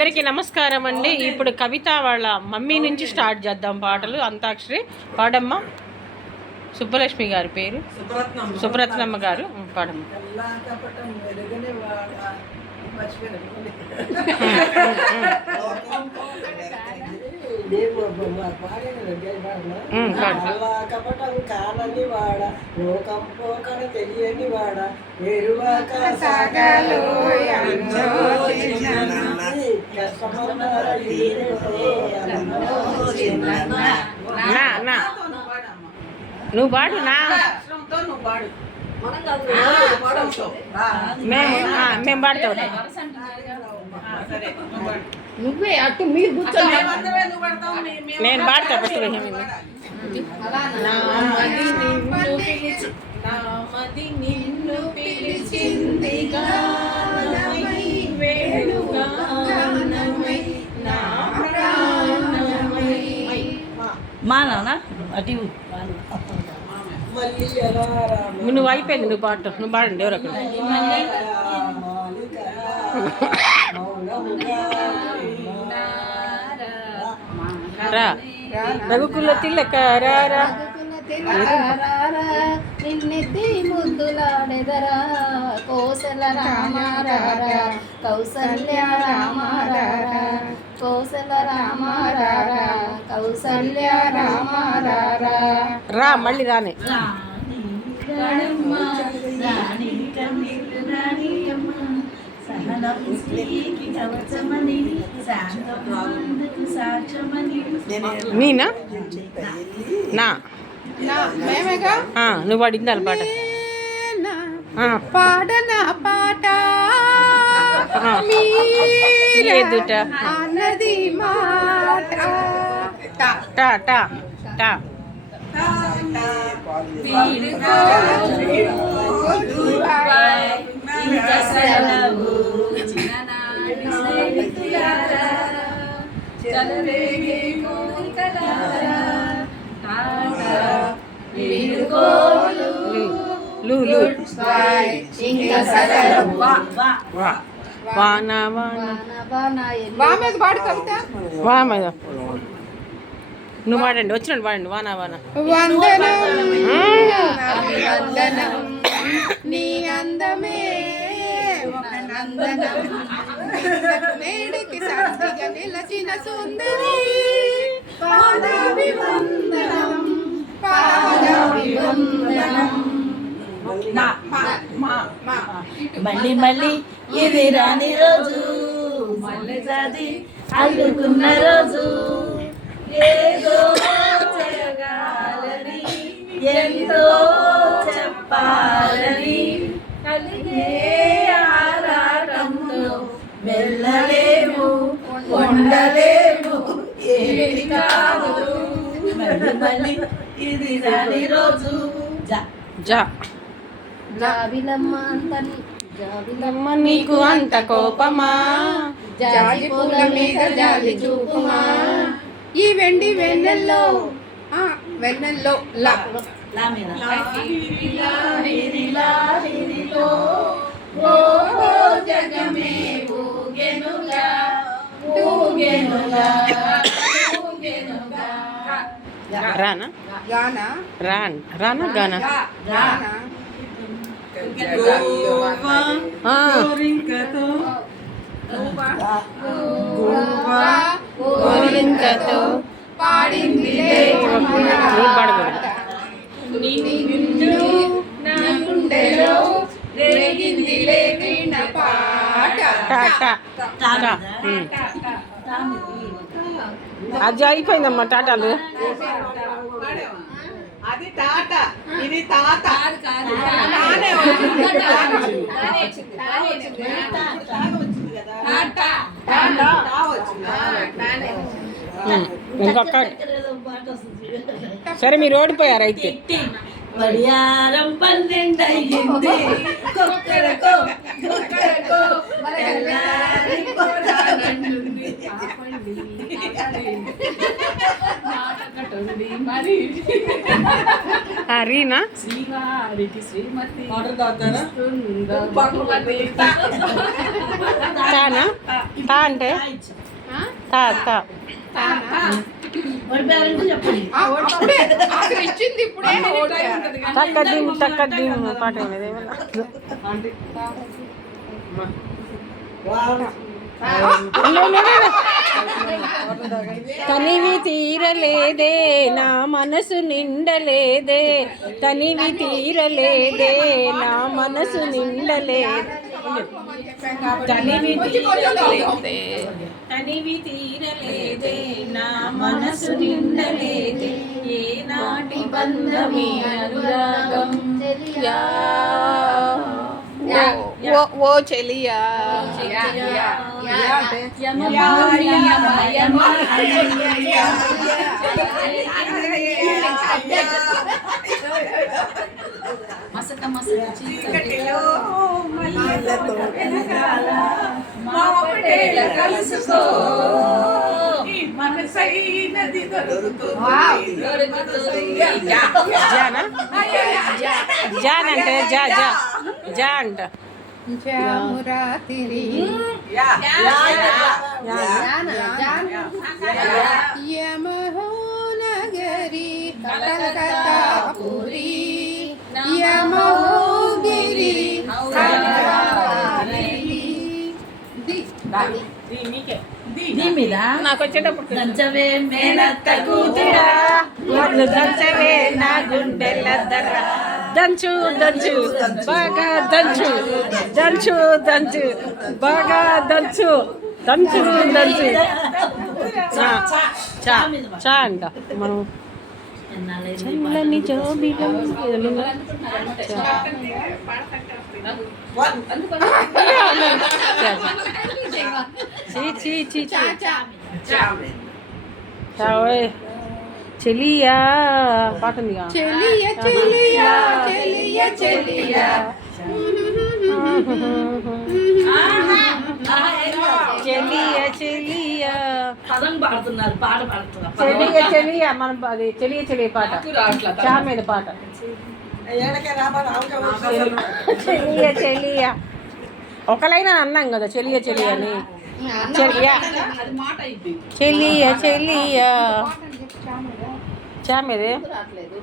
అందరికీ నమస్కారం అండి. ఇప్పుడు కవిత వాళ్ళ మమ్మీ నుంచి స్టార్ట్ చేద్దాం పాటలు. అంతాక్షరి పాడమ్మ. సుబ్బలక్ష్మి గారి పేరు సుబ్రత్నమ్మ గారు పాడమ్మ. కపటం కాలని వాడ లోకం పోకడ తెలియని వాడ వేరువాక సాగాలో నువ్వు పాడు నా మేము పాడతావు. నువ్వే అటు మీరు కూర్చొని నేను పాడతా ఫస్ట్. నిన్ను పిలిచింది మానా అటు నువ్వు అయిపోయింది. నువ్వు పాడతావు. నువ్వు పాడండి. ఎవరు అక్కడ రా రఘుకుల తిలక రా నిన్నెత్తి ముద్దులాడెదరా కోసల రామారారా కౌసల్య రామారారా కోసల రామారారా కౌసల్య రామారారా రా మళ్ళీ రానే నీనా నా నువ్వు పాడింది అలా పాట పాడనా పాట ఎదుట అన్నది మాట టా టా టా నువ్వు వాడండి. వచ్చినట్టు వాడండి. వానా వానా నీ అందమే ఒక నందనం మేడికి సాక్షిగా నిలచిన సుందరి పాదాభివందనం పాదాభివందనం మళ్ళీ మళ్ళీ ఇది రాని రోజు మళ్ళీ జాతి అల్లుకున్న రోజు ఏదో జరగాలని ఎంతో చెప్పాలని కలిగే ఆరాటంలో వెళ్ళలేము ఉండలేము ఏది కాదు మళ్ళీ మళ్ళీ ఇది రాని రోజు జా జాబిలమ్మ అంతని అమ్మ నీకు అంత కోపమా జాజి పూల మీద జాలి చూపుమా ఈ వెండి వెన్నెల్లో వెన్నెల్లో జగమే ఊగెనుగా ఊగెనుగా రానా గానా రానా గానా గోరింకతో పాడింది నా గుండెలో రేగింది లేవిన పాట అది అయిపోయిందమ్మా టాటాలు. అది తాత ఇది తాత ఇంకొక సరే మీరు ఓడిపోయారు అయితే. పరిహారం 12 అయ్యింది కొక్కరకో కొక్కరకో ఆకలుంది ఆపండి ఆగండి. నాటకటుంది మరి రీనా శ్రీవారికి శ్రీమతి వాటర్ తాగుతారా? ఇస్తుందా బహుమతి. తానా తా అంటే తా తా ఓడిపోయారంటే చెప్పండి. అప్పుడే ఆఖరి ఇచ్చింది ఇప్పుడే తక్కద్దీం పాట ఉన్నది ఏమన్నా తనివి తీరలేదే నా మనసు నిండలేదే తనివి తీరలేదే నా మనసు నిండలేదే తనివి తీరలేదే తనివి తీరలేదే నా మనసు నిండలేదే ఏ నాటి బంధమే అనురాగం ఓ చెలియా మసక మసక చీకటిలో కలుసుకో మనసైనది జానా జాన్ అంటే జా జా జా అంట జామురాతిరి యమహోనగరి కలకత్తాపురి యమహోగిరి దీని మీద నాకు వచ్చేటప్పుడు దంచవే మేనత్త కూతురా వాళ్ళు దంచవే నా గుండెలద్దర దంచు దంచు బాగా దంచు దంచు దంచు బాగా దంచు దంచు దంచు చా చా అంట మనం చల్లని జోబిలో చీ చీ చీ చావే చెలియా పాట ఉందిగా చెలియ చెలియ చెలియ చెలియ చెలియ చెలియ పదం పాడుతున్నారు పాట పాడుతున్నారు చెలియ చెలియ మనం అది చెలియ చెలియ పాట చా మీద పాట ఏడకే రాబోదు చెలియ చెలియ ఒకలైనా అన్నాం కదా చెలియ చెలియ అని చెలియ అది మాట ఇది చెలియ చెలియ చా మీదే రావట్లేదు